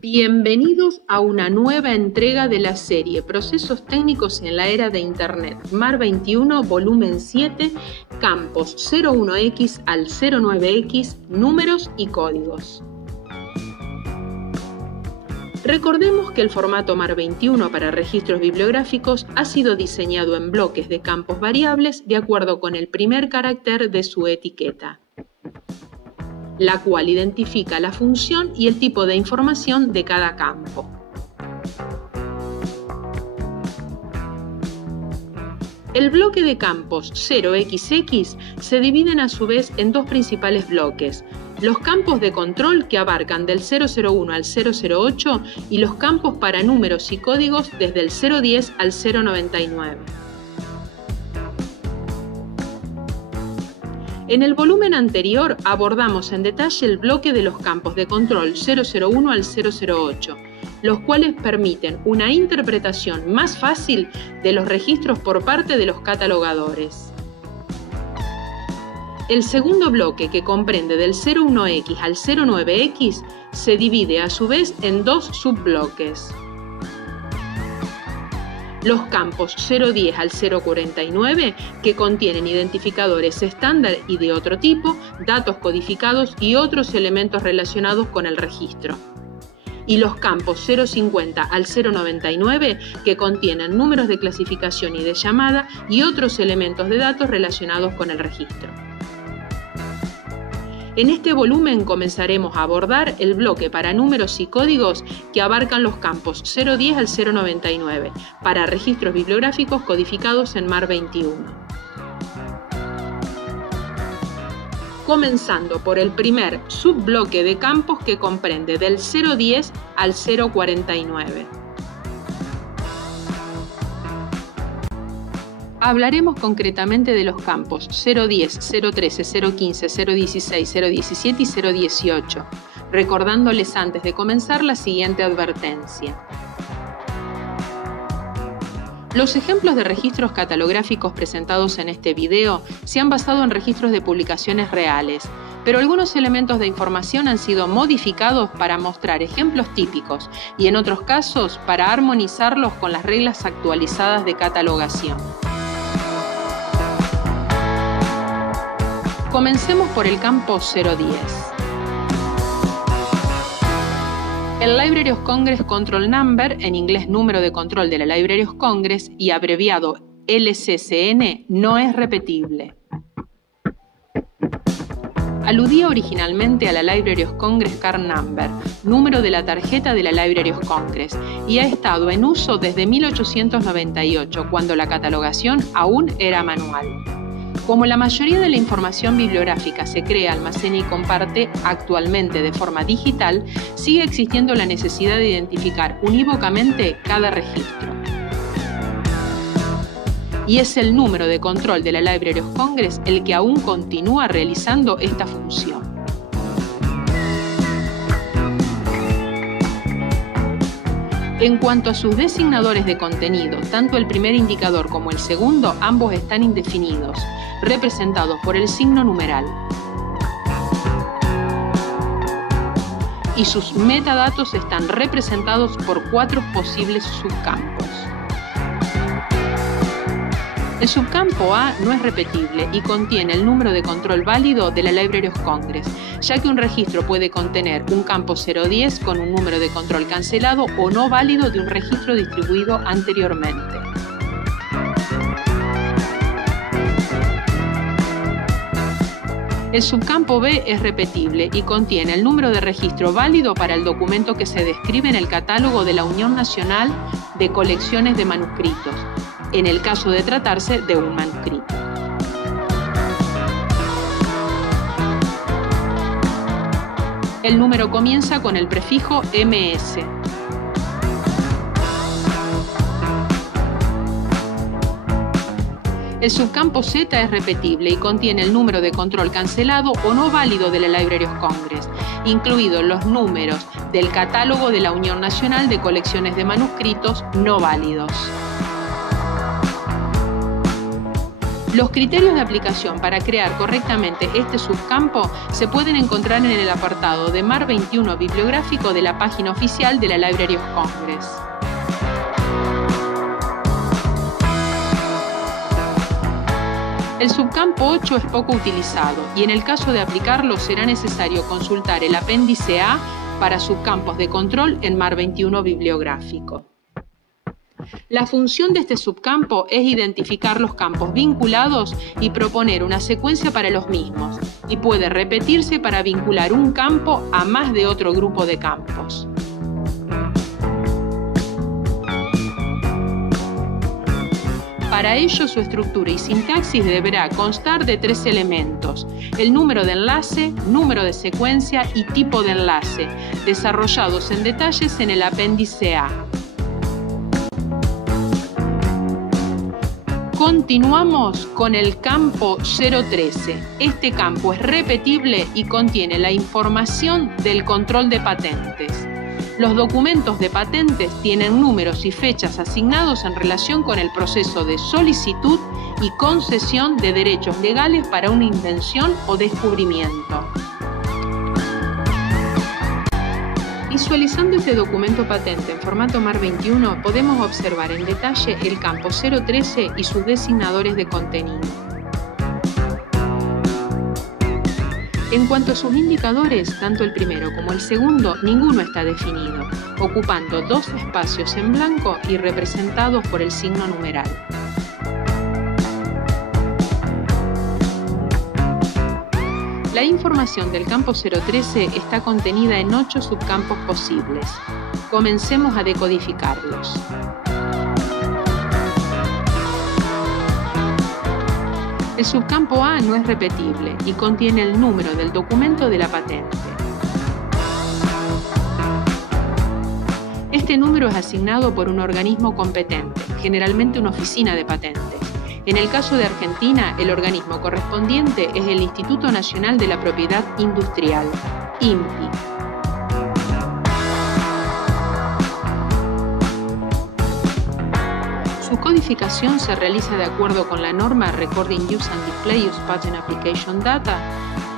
Bienvenidos a una nueva entrega de la serie Procesos técnicos en la era de Internet, MAR 21, volumen 7, campos 01X al 09X, números y códigos. Recordemos que el formato MAR 21 para registros bibliográficos ha sido diseñado en bloques de campos variables de acuerdo con el primer carácter de su etiqueta, la cual identifica la función y el tipo de información de cada campo. El bloque de campos 0XX se dividen a su vez en dos principales bloques: los campos de control, que abarcan del 001 al 008, y los campos para números y códigos desde el 010 al 099. En el volumen anterior abordamos en detalle el bloque de los campos de control 001 al 008, los cuales permiten una interpretación más fácil de los registros por parte de los catalogadores. El segundo bloque, que comprende del 01X al 09X, se divide a su vez en dos subbloques: los campos 010 al 049, que contienen identificadores estándar y de otro tipo, datos codificados y otros elementos relacionados con el registro; y los campos 050 al 099, que contienen números de clasificación y de llamada y otros elementos de datos relacionados con el registro. En este volumen comenzaremos a abordar el bloque para números y códigos, que abarcan los campos 010 al 099, para registros bibliográficos codificados en MAR 21. Comenzando por el primer subbloque de campos, que comprende del 010 al 049. Hablaremos concretamente de los campos 010, 013, 015, 016, 017 y 018, recordándoles antes de comenzar la siguiente advertencia. Los ejemplos de registros catalográficos presentados en este video se han basado en registros de publicaciones reales, pero algunos elementos de información han sido modificados para mostrar ejemplos típicos y en otros casos para armonizarlos con las reglas actualizadas de catalogación. Comencemos por el campo 010. El Library of Congress Control Number, en inglés número de control de la Library of Congress y abreviado LCCN, no es repetible. Aludía originalmente a la Library of Congress Card Number, número de la tarjeta de la Library of Congress, y ha estado en uso desde 1898, cuando la catalogación aún era manual. Como la mayoría de la información bibliográfica se crea, almacena y comparte actualmente de forma digital, sigue existiendo la necesidad de identificar unívocamente cada registro. Y es el número de control de la Library of Congress el que aún continúa realizando esta función. En cuanto a sus designadores de contenido, tanto el primer indicador como el segundo, ambos están indefinidos, representados por el signo numeral. Y sus metadatos están representados por 4 posibles subcampos. El subcampo A no es repetible y contiene el número de control válido de la Library of Congress, ya que un registro puede contener un campo 010 con un número de control cancelado o no válido de un registro distribuido anteriormente. El subcampo B es repetible y contiene el número de registro válido para el documento que se describe en el catálogo de la Unión Nacional de Colecciones de Manuscritos, en el caso de tratarse de un manuscrito. El número comienza con el prefijo MS. El subcampo Z es repetible y contiene el número de control cancelado o no válido de la Library of Congress, incluidos los números del catálogo de la Unión Nacional de Colecciones de Manuscritos no válidos. Los criterios de aplicación para crear correctamente este subcampo se pueden encontrar en el apartado de MAR 21 bibliográfico de la página oficial de la Library of Congress. El subcampo 8 es poco utilizado y en el caso de aplicarlo será necesario consultar el apéndice A para subcampos de control en MAR 21 bibliográfico. La función de este subcampo es identificar los campos vinculados y proponer una secuencia para los mismos, y puede repetirse para vincular un campo a más de otro grupo de campos. Para ello, su estructura y sintaxis deberá constar de 3 elementos: el número de enlace, número de secuencia y tipo de enlace, desarrollados en detalles en el apéndice A. Continuamos con el campo 013. Este campo es repetible y contiene la información del control de patentes. Los documentos de patentes tienen números y fechas asignados en relación con el proceso de solicitud y concesión de derechos legales para una invención o descubrimiento. Visualizando este documento patente en formato MAR 21, podemos observar en detalle el campo 013 y sus designadores de contenido. En cuanto a sus indicadores, tanto el primero como el segundo, ninguno está definido, ocupando 2 espacios en blanco y representados por el signo numeral. La información del campo 013 está contenida en 8 subcampos posibles. Comencemos a decodificarlos. El subcampo A no es repetible y contiene el número del documento de la patente. Este número es asignado por un organismo competente, generalmente una oficina de patentes. En el caso de Argentina, el organismo correspondiente es el Instituto Nacional de la Propiedad Industrial, INPI. Su codificación se realiza de acuerdo con la norma Recording Use and Display of Patent Application Data,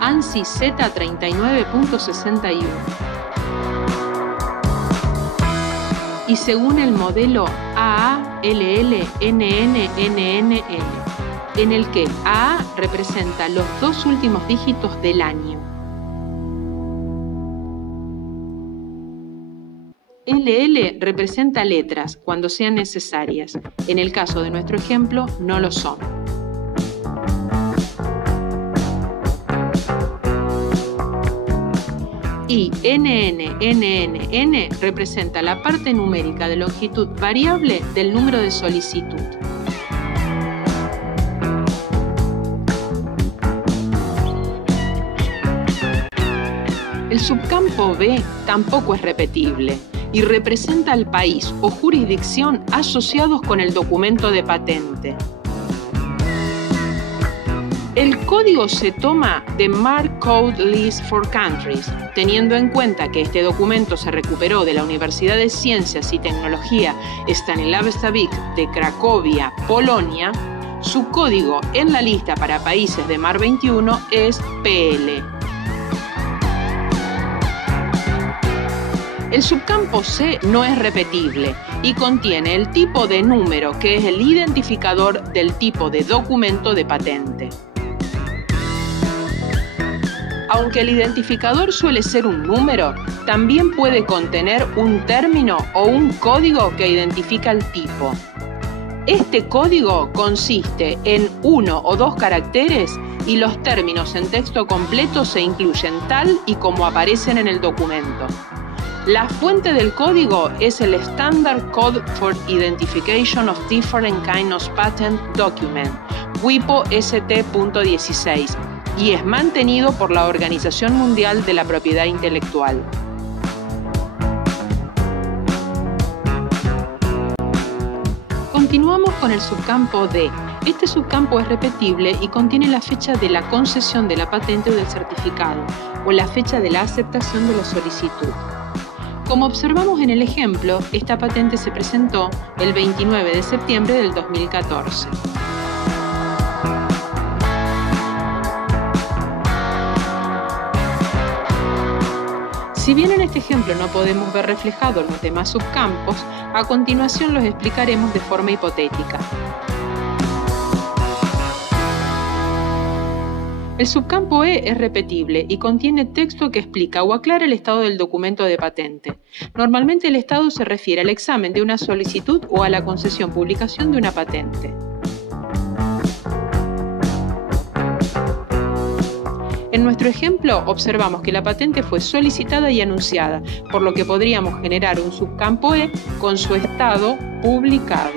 ANSI Z39.61. Y según el modelo AALLNNNNN, en el que AA representa los 2 últimos dígitos del año. LL representa letras cuando sean necesarias. En el caso de nuestro ejemplo, no lo son. Y NNNNN representa la parte numérica de longitud variable del número de solicitud. El subcampo B tampoco es repetible y representa al país o jurisdicción asociados con el documento de patente. El código se toma de MAR Code List for Countries, teniendo en cuenta que este documento se recuperó de la Universidad de Ciencias y Tecnología Stanislaw de Cracovia, Polonia. Su código en la lista para países de MAR 21 es PL. El subcampo C no es repetible y contiene el tipo de número, que es el identificador del tipo de documento de patente. Aunque el identificador suele ser un número, también puede contener un término o un código que identifica el tipo. Este código consiste en 1 o 2 caracteres y los términos en texto completo se incluyen tal y como aparecen en el documento. La fuente del código es el Standard Code for Identification of Different Kinds of Patent Document, WIPO ST.16, y es mantenido por la Organización Mundial de la Propiedad Intelectual. Continuamos con el subcampo D. Este subcampo es repetible y contiene la fecha de la concesión de la patente o del certificado, o la fecha de la aceptación de la solicitud. Como observamos en el ejemplo, esta patente se presentó el 29 de septiembre del 2014. Si bien en este ejemplo no podemos ver reflejados los demás subcampos, a continuación los explicaremos de forma hipotética. El subcampo E es repetible y contiene texto que explica o aclara el estado del documento de patente. Normalmente el estado se refiere al examen de una solicitud o a la concesión-publicación de una patente. En nuestro ejemplo, observamos que la patente fue solicitada y anunciada, por lo que podríamos generar un subcampo E con su estado publicado.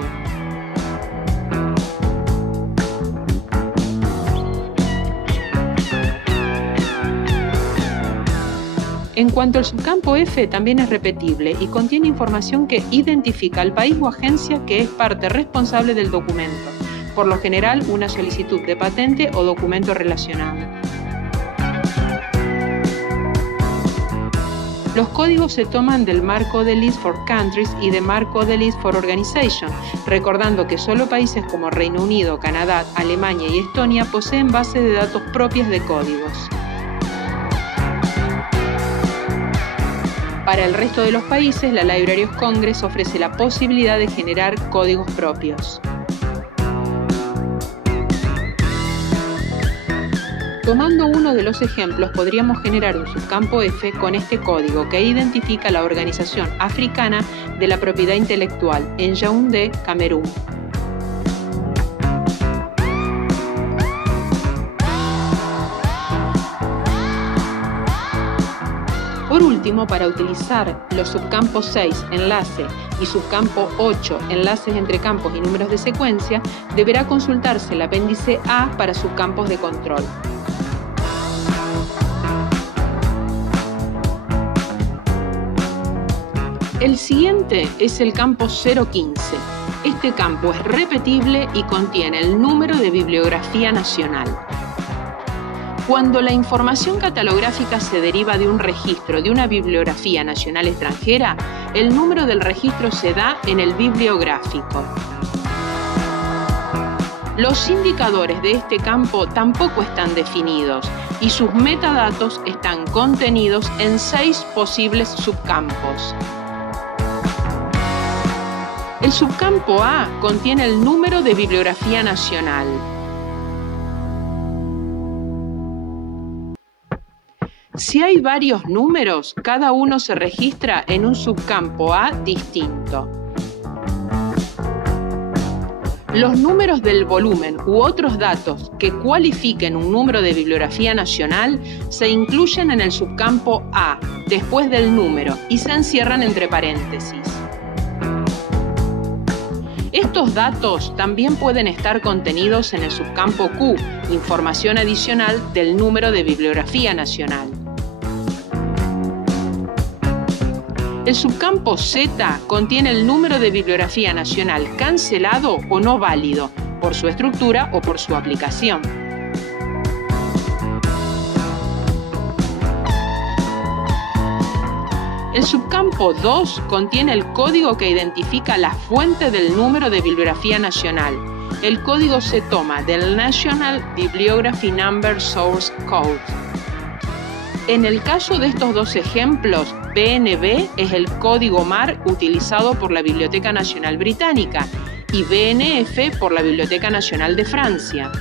En cuanto al subcampo F, también es repetible y contiene información que identifica al país o agencia que es parte responsable del documento, por lo general una solicitud de patente o documento relacionado. Los códigos se toman del Marc Code List for Countries y de Marc Code List for Organization, recordando que solo países como Reino Unido, Canadá, Alemania y Estonia poseen bases de datos propias de códigos. Para el resto de los países, la Library of Congress ofrece la posibilidad de generar códigos propios. Tomando uno de los ejemplos, podríamos generar un subcampo F con este código que identifica la Organización Africana de la Propiedad Intelectual en Yaoundé, Camerún. Por último, para utilizar los subcampos 6, enlace, y subcampo 8, enlaces entre campos y números de secuencia, deberá consultarse el apéndice A para subcampos de control. El siguiente es el campo 015. Este campo es repetible y contiene el número de bibliografía nacional. Cuando la información catalográfica se deriva de un registro de una bibliografía nacional extranjera, el número del registro se da en el bibliográfico. Los indicadores de este campo tampoco están definidos y sus metadatos están contenidos en 6 posibles subcampos. El subcampo A contiene el número de bibliografía nacional. Si hay varios números, cada uno se registra en un subcampo A distinto. Los números del volumen u otros datos que cualifiquen un número de bibliografía nacional se incluyen en el subcampo A, después del número, y se encierran entre paréntesis. Estos datos también pueden estar contenidos en el subcampo Q, información adicional del número de bibliografía nacional. El subcampo Z contiene el número de bibliografía nacional cancelado o no válido, por su estructura o por su aplicación. El subcampo 2 contiene el código que identifica la fuente del número de bibliografía nacional. El código se toma del National Bibliography Number Source Code. En el caso de estos dos ejemplos, BNB es el código MAR utilizado por la Biblioteca Nacional Británica y BNF por la Biblioteca Nacional de Francia.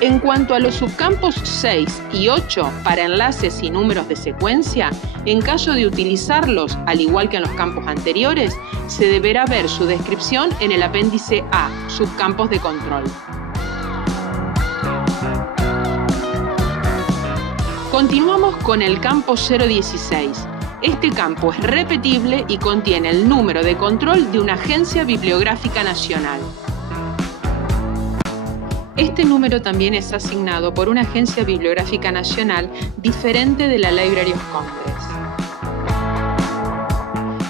En cuanto a los subcampos 6 y 8 para enlaces y números de secuencia, en caso de utilizarlos, al igual que en los campos anteriores, se deberá ver su descripción en el apéndice A, subcampos de control. Continuamos con el campo 016. Este campo es repetible y contiene el número de control de una agencia bibliográfica nacional. Este número también es asignado por una agencia bibliográfica nacional diferente de la Library of Congress.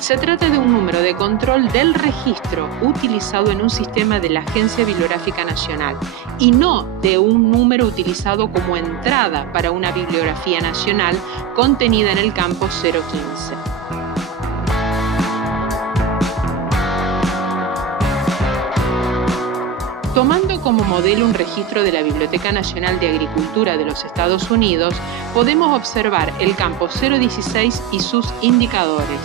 Se trata de un número de control del registro utilizado en un sistema de la Agencia Bibliográfica Nacional y no de un número utilizado como entrada para una bibliografía nacional contenida en el campo 015. Tomando Tomando como modelo un registro de la Biblioteca Nacional de Agricultura de los Estados Unidos, podemos observar el campo 016 y sus indicadores.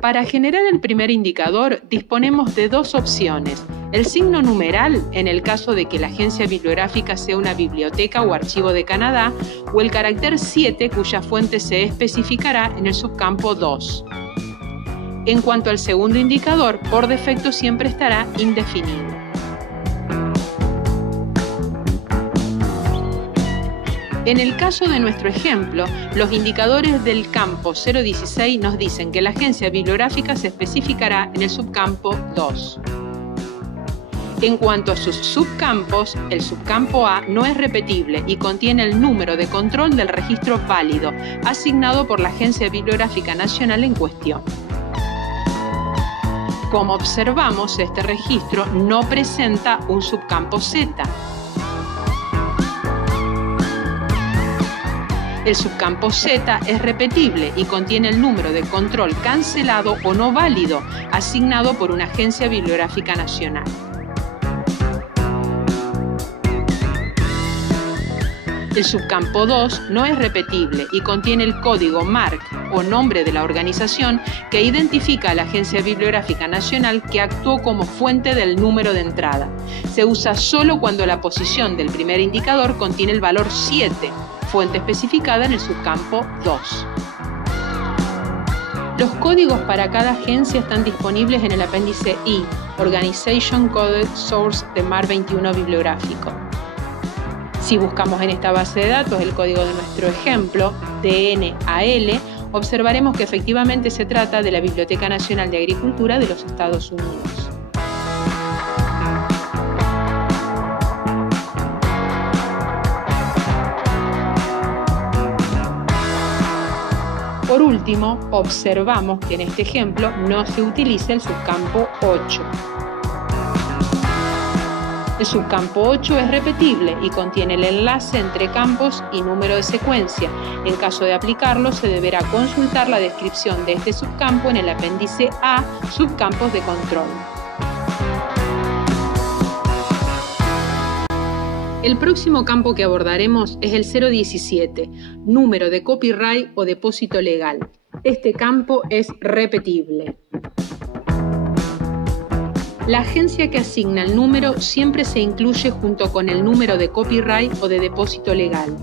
Para generar el primer indicador disponemos de dos opciones: el signo numeral, en el caso de que la agencia bibliográfica sea una biblioteca o archivo de Canadá, o el carácter 7, cuya fuente se especificará en el subcampo 2. En cuanto al segundo indicador, por defecto siempre estará indefinido. En el caso de nuestro ejemplo, los indicadores del campo 016 nos dicen que la agencia bibliográfica se especificará en el subcampo 2. En cuanto a sus subcampos, el subcampo A no es repetible y contiene el número de control del registro válido, asignado por la Agencia Bibliográfica Nacional en cuestión. Como observamos, este registro no presenta un subcampo Z. El subcampo Z es repetible y contiene el número de control cancelado o no válido, asignado por una agencia bibliográfica nacional. El subcampo 2 no es repetible y contiene el código MARC o nombre de la organización que identifica a la Agencia Bibliográfica Nacional que actuó como fuente del número de entrada. Se usa solo cuando la posición del primer indicador contiene el valor 7, fuente especificada en el subcampo 2. Los códigos para cada agencia están disponibles en el apéndice I, Organization Code Source de MAR 21 bibliográfico. Si buscamos en esta base de datos el código de nuestro ejemplo, DNAL, observaremos que efectivamente se trata de la Biblioteca Nacional de Agricultura de los Estados Unidos. Por último, observamos que en este ejemplo no se utiliza el subcampo 8. El subcampo 8 es repetible y contiene el enlace entre campos y número de secuencia. En caso de aplicarlo, se deberá consultar la descripción de este subcampo en el apéndice A, subcampos de control. El próximo campo que abordaremos es el 017, número de copyright o depósito legal. Este campo es repetible. La agencia que asigna el número siempre se incluye junto con el número de copyright o de depósito legal.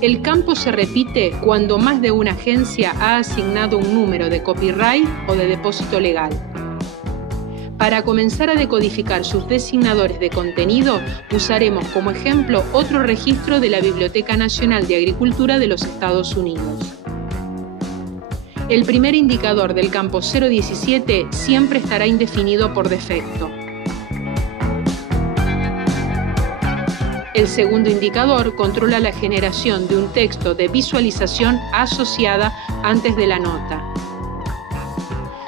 El campo se repite cuando más de una agencia ha asignado un número de copyright o de depósito legal. Para comenzar a decodificar sus designadores de contenido, usaremos como ejemplo otro registro de la Biblioteca Nacional de Agricultura de los Estados Unidos. El primer indicador del campo 017 siempre estará indefinido por defecto. El segundo indicador controla la generación de un texto de visualización asociada antes de la nota.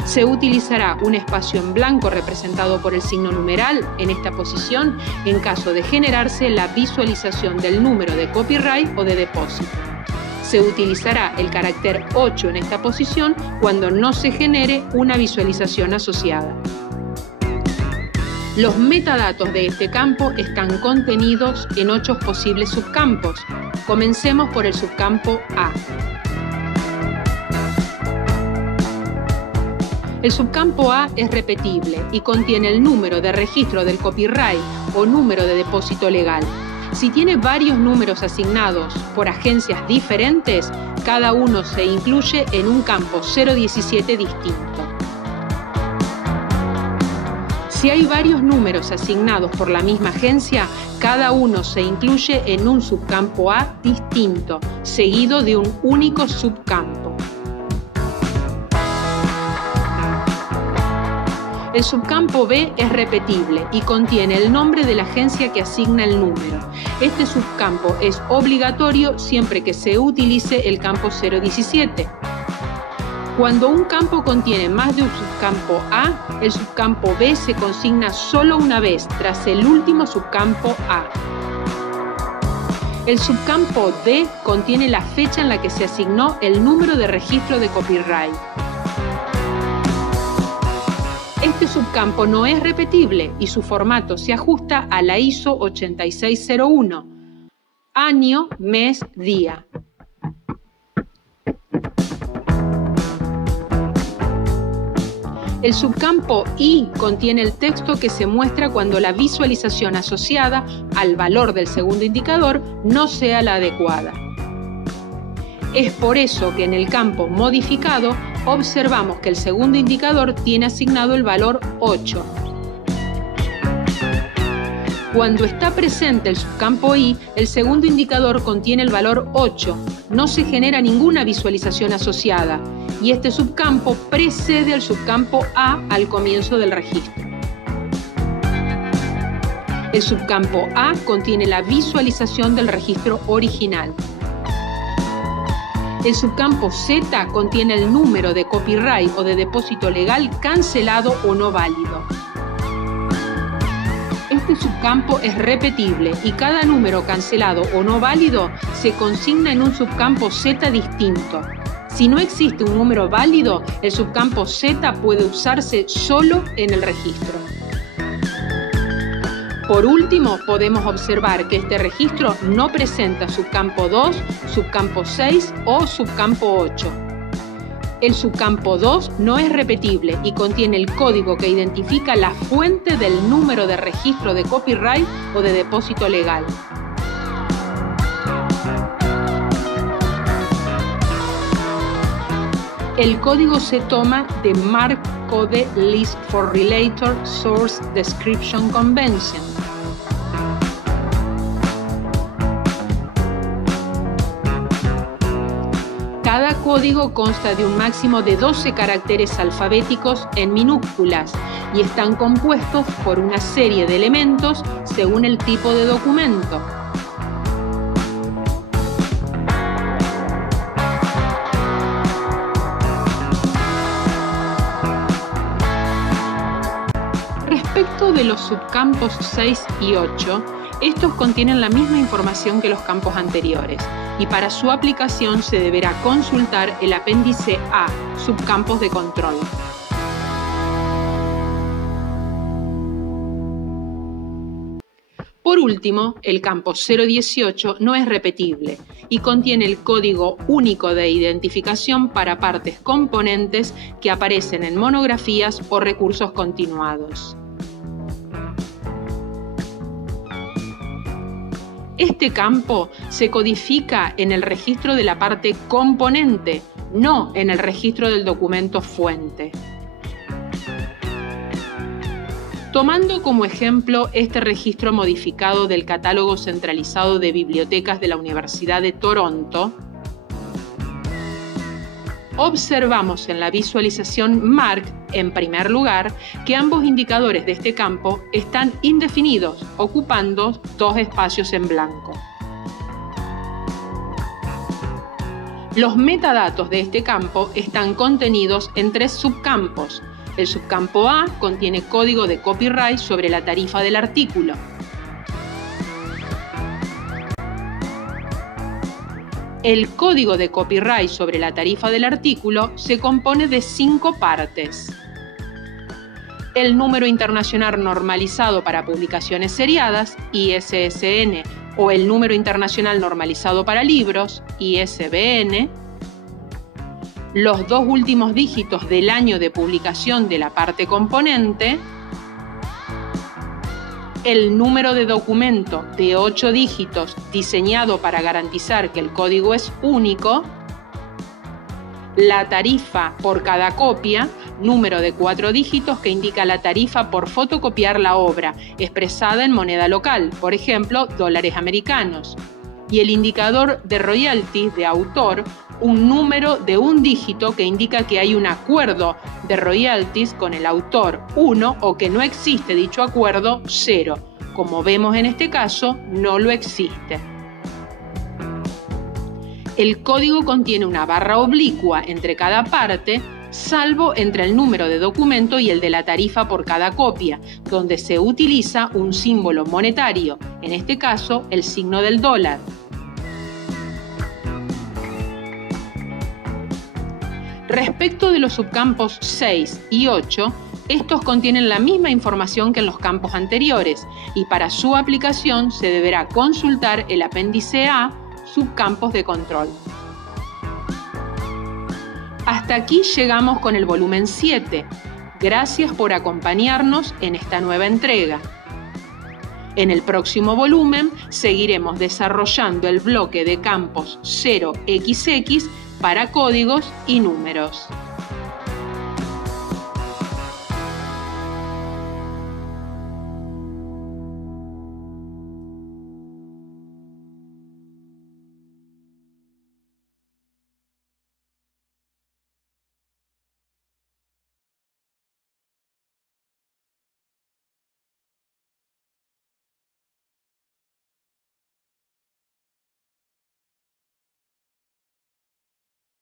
Se utilizará un espacio en blanco representado por el signo numeral en esta posición en caso de generarse la visualización del número de copyright o de depósito. Se utilizará el carácter 8 en esta posición cuando no se genere una visualización asociada. Los metadatos de este campo están contenidos en 8 posibles subcampos. Comencemos por el subcampo A. El subcampo A es repetible y contiene el número de registro del copyright o número de depósito legal. Si tiene varios números asignados por agencias diferentes, cada uno se incluye en un campo 017 distinto. Si hay varios números asignados por la misma agencia, cada uno se incluye en un subcampo A distinto, seguido de un único subcampo. El subcampo B es repetible y contiene el nombre de la agencia que asigna el número. Este subcampo es obligatorio siempre que se utilice el campo 017. Cuando un campo contiene más de un subcampo A, el subcampo B se consigna solo una vez tras el último subcampo A. El subcampo D contiene la fecha en la que se asignó el número de registro de copyright. Este subcampo no es repetible y su formato se ajusta a la ISO 8601, año, mes, día. El subcampo I contiene el texto que se muestra cuando la visualización asociada al valor del segundo indicador no sea la adecuada. Es por eso que en el campo modificado observamos que el segundo indicador tiene asignado el valor 8. Cuando está presente el subcampo I, el segundo indicador contiene el valor 8. No se genera ninguna visualización asociada y este subcampo precede al subcampo A al comienzo del registro. El subcampo A contiene la visualización del registro original. El subcampo Z contiene el número de copyright o de depósito legal cancelado o no válido. Este subcampo es repetible y cada número cancelado o no válido se consigna en un subcampo Z distinto. Si no existe un número válido, el subcampo Z puede usarse solo en el registro. Por último, podemos observar que este registro no presenta subcampo 2, subcampo 6 o subcampo 8. El subcampo 2 no es repetible y contiene el código que identifica la fuente del número de registro de copyright o de depósito legal. El código se toma de MARC Code List for Related Source Description Convention. Cada código consta de un máximo de 12 caracteres alfabéticos en minúsculas y están compuestos por una serie de elementos según el tipo de documento. Respecto de los subcampos 6 y 8, estos contienen la misma información que los campos anteriores y para su aplicación se deberá consultar el apéndice A, subcampos de control. Por último, el campo 018 no es repetible y contiene el código único de identificación para partes componentes que aparecen en monografías o recursos continuados. Este campo se codifica en el registro de la parte componente, no en el registro del documento fuente. Tomando como ejemplo este registro modificado del Catálogo Centralizado de Bibliotecas de la Universidad de Toronto, observamos en la visualización MARC, en primer lugar, que ambos indicadores de este campo están indefinidos, ocupando dos espacios en blanco. Los metadatos de este campo están contenidos en tres subcampos. El subcampo A contiene código de copyright sobre la tarifa del artículo. El código de copyright sobre la tarifa del artículo se compone de 5 partes. El número internacional normalizado para publicaciones seriadas, ISSN, o el número internacional normalizado para libros, ISBN, los 2 últimos dígitos del año de publicación de la parte componente, el número de documento de 8 dígitos diseñado para garantizar que el código es único, la tarifa por cada copia, número de 4 dígitos que indica la tarifa por fotocopiar la obra, expresada en moneda local, por ejemplo, dólares americanos, y el indicador de royalties de autor, un número de 1 dígito que indica que hay un acuerdo de royalties con el autor 1 o que no existe dicho acuerdo 0. Como vemos en este caso, no lo existe. El código contiene una barra oblicua entre cada parte, salvo entre el número de documento y el de la tarifa por cada copia, donde se utiliza un símbolo monetario, en este caso el signo del dólar. Respecto de los subcampos 6 y 8, estos contienen la misma información que en los campos anteriores y para su aplicación se deberá consultar el apéndice A, subcampos de control. Hasta aquí llegamos con el volumen 7. Gracias por acompañarnos en esta nueva entrega. En el próximo volumen seguiremos desarrollando el bloque de campos 0XX para códigos y números.